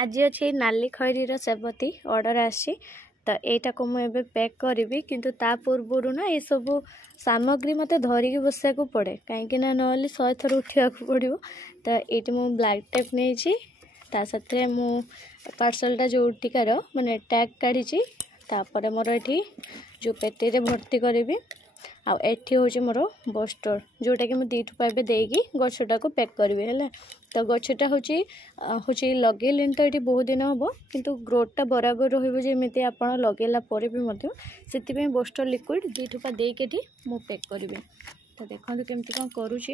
आज अच्छे नाली खैरीर सेबती ऑर्डर आसी तो यहाँ को मुझे पैक करी किंतु ता पूर्व ना ये सब सामग्री मत धरिकी बसा को पड़े कहीं ना ना 100 थर उठा पड़ो। तो ये मुझे ब्लैक टेप नहीं साथ मु पार्सलटा जो टिकार माने टैग काढ़ी तापर मोर ये जो पेटी रे भर्ती करी आठी हूँ मोर बस्टर जोटा कि मुझे 2 ठुपा देगी गछटा को पैक करी है। तो गछटा हूँ लगे तो ये बहुत दिन हम किंतु ग्रोथटा बराबर रही आप लगेला से बस्टर लिक्विड 2 ठुपा देके मु पैक करी। तो देखो केमती कौन करुँची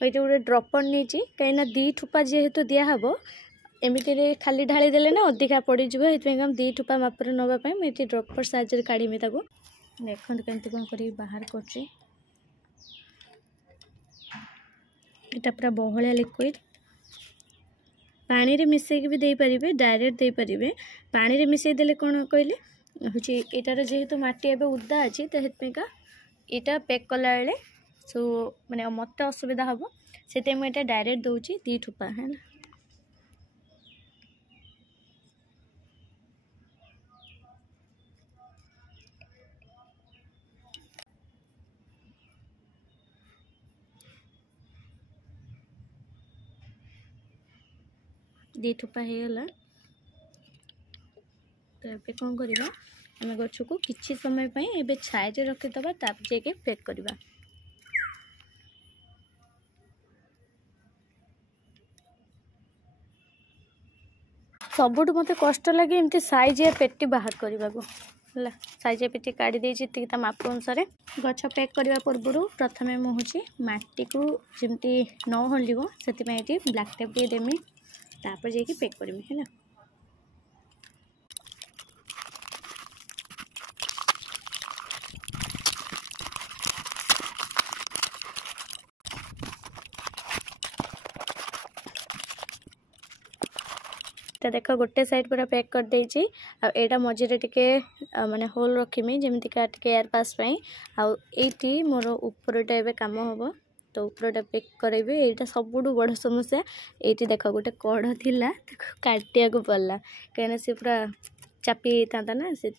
ये गोटे ड्रपर नहीं कहीं 2 ठुपा जेहेतु दिहब एमती खाली ढाली देले ना अधिका पड़ज ये 2 ठुपा मापर नापी मुझे ड्रपर साइज काढ़ी देखो केमती कौन कर बाहर कर पूरा बहलिया लिक्विड पानी रे मिसेक भी दे पारिबे डायरेक्ट दे पारिबे। पानी रे मिसेई देले कौन कहले हूँ एटार जेहेतु माटी एबे उदा अच्छी तो हेतुका यहाँ पैक कला बेले सो माने मत असुविधा हम से मुझे डायरेक्ट दूची 2 ठुपा है ना। दी ठुपा होगा तो ये कौन करवा आम गछ को किसी समय एवं छाए रखीदे ताप जाके पैक करवा। सबुठ मत कष्ट लगे एमती साइज या पेटी बाहर करने को है साइज पेटी काढ़ी देती माप अनुसार गछ पैक करने पूर्व प्रथम मुझे मटी को जमी न हल्ब से ब्लैक टेप दिए देमी तापर जाके पैक करमी है। तो देख गोटे साइड पूरा पैक कर देछि आटा मझे टिके माने होल रखीमी जमीका टिके एयर पास आईटी मोर उपरटा एवं काम हम तो उपरटा पैक करेबी यहाँ सबुठ बड़ समस्या ये देख गोटे कड़ थिला काटिया को पड़ला कहीं सी पूरा चापी था ना से